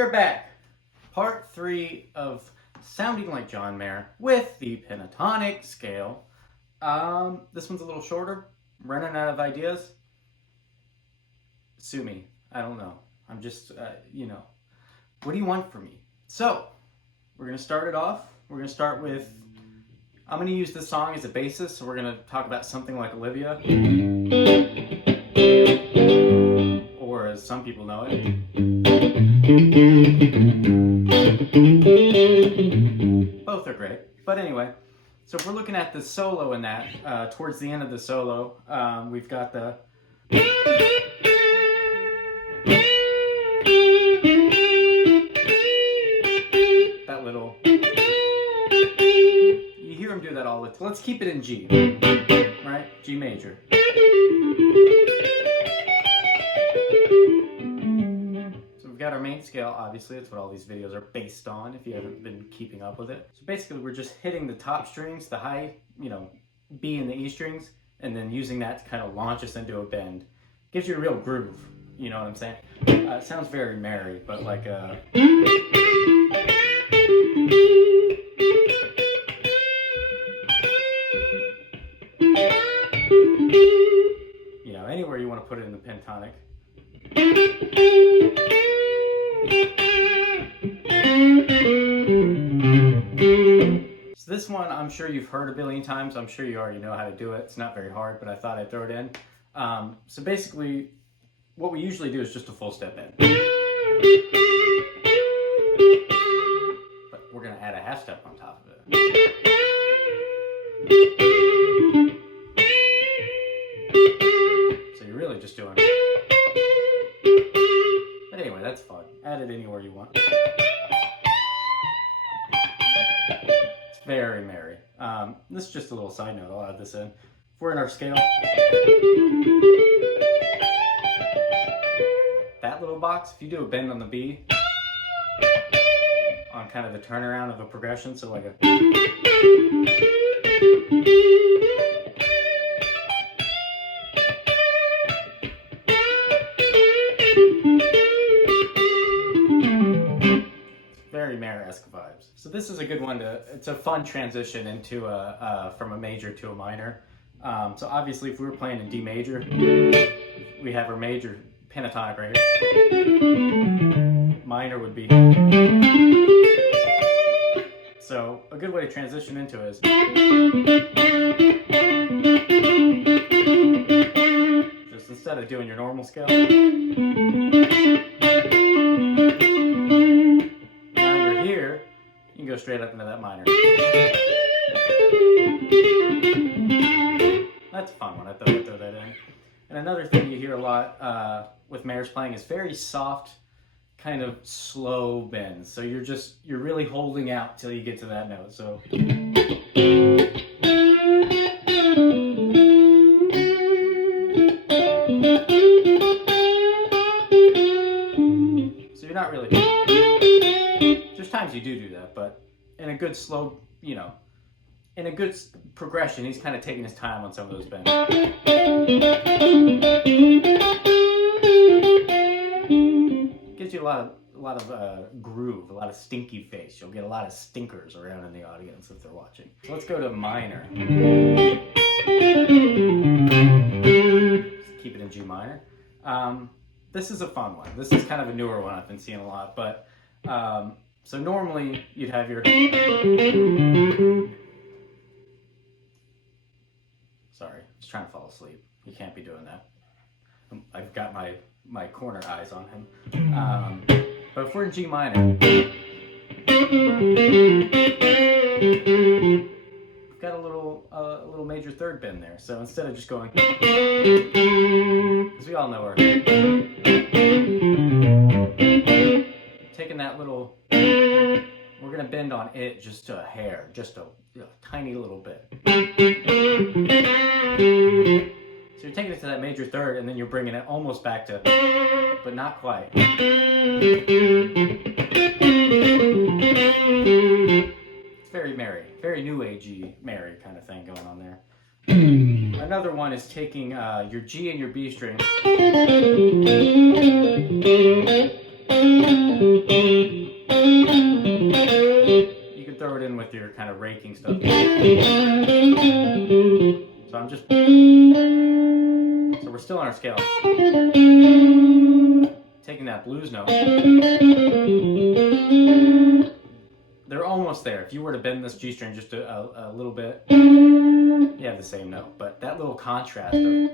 We are back. Part 3 of Sounding Like John Mayer with the pentatonic scale. This one's a little shorter. I'm running out of ideas. Sue me. I don't know. I'm just, what do you want from me? So, we're going to start it off. We're going to start with, I'm going to use this song as a basis, so we're going to talk about something like Olivia. Or as some people know it. Both are great. But anyway, so if we're looking at the solo in that, towards the end of the solo, we've got the... that little... You hear him do that all the time. Let's keep it in G, right? G major. Got our main scale, obviously. That's what all these videos are based on, if you haven't been keeping up with it. So basically, we're just hitting the top strings, the high, B and the E strings, and then using that to kind of launch us into a bend. Gives you a real groove, you know what I'm saying? It sounds very merry, but like anywhere you want to put it in the pentatonic. So this one, I'm sure you've heard a billion times. I'm sure you already know how to do it. It's not very hard, but I thought I'd throw it in. So basically, what we usually do is just a full step in. But we're going to add a half step on top of it. So you're really just doing... But anyway, that's fun. Add it anywhere you want. It's very merry. This is just a little side note. I'll add this in. If we're in our scale, that little box, if you do a bend on the B, on kind of the turnaround of a progression, so like a... Very Mayer-esque vibes. So this is a good one it's a fun transition into from a major to a minor. So obviously if we were playing in D major, we have our major pentatonic right here. Minor would be. So a good way to transition into it is just instead of doing your normal scale, here, you can go straight up into that minor. That's a fun one. I thought I'd throw that in. And another thing you hear a lot with Mayer's playing is very soft, kind of slow bends. So you're really holding out till you get to that note. So you're not really... There's times you do that, but in a good slow, in a good progression, he's kind of taking his time on some of those bends. Gives you a lot of groove, a lot of stinky face. You'll get a lot of stinkers around in the audience if they're watching. So let's go to minor. Just keep it in G minor. This is a fun one. This is kind of a newer one I've been seeing a lot, but so normally you'd have your... Sorry, I was trying to fall asleep. You can't be doing that. I've got my corner eyes on him. But if we're in G minor, we've got a little major third bend there. So instead of just going... Because we all know we're... Taking that little... We're going to bend on it just a hair, just a tiny little bit. So you're taking it to that major third, and then you're bringing it almost back to, but not quite. It's very merry, very new agey merry kind of thing going on there. Another one is taking your G and your B string You can throw it in with your kind of raking stuff. So I'm just... So we're still on our scale. Taking that blues note. They're almost there. If you were to bend this G string just a little bit, you have the same note. But that little contrast of...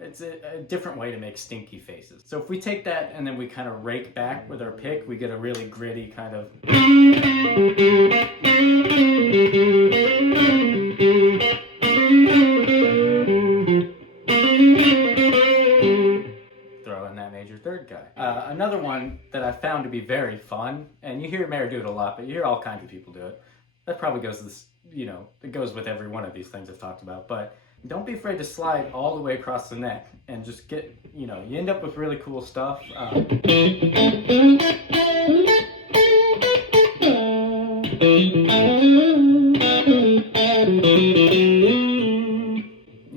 It's a different way to make stinky faces. So if we take that and then we kind of rake back with our pick, we get a really gritty kind of... Throw in that major third guy. Another one that I found to be very fun, and you hear Mayer do it a lot, but you hear all kinds of people do it. That probably goes this, it goes with every one of these things I've talked about, but don't be afraid to slide all the way across the neck and just get, you end up with really cool stuff.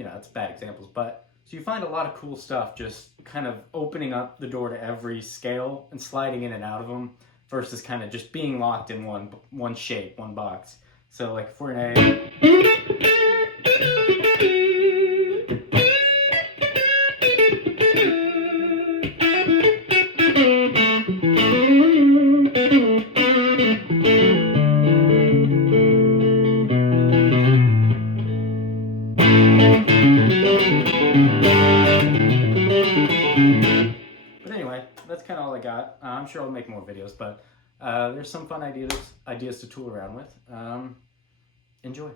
That's bad examples, but so you find a lot of cool stuff just kind of opening up the door to every scale and sliding in and out of them versus kind of just being locked in one shape, one box. So like if we're in A, but anyway, that's kind of all I got. I'm sure I'll make more videos, but there's some fun ideas to tool around with. Enjoy.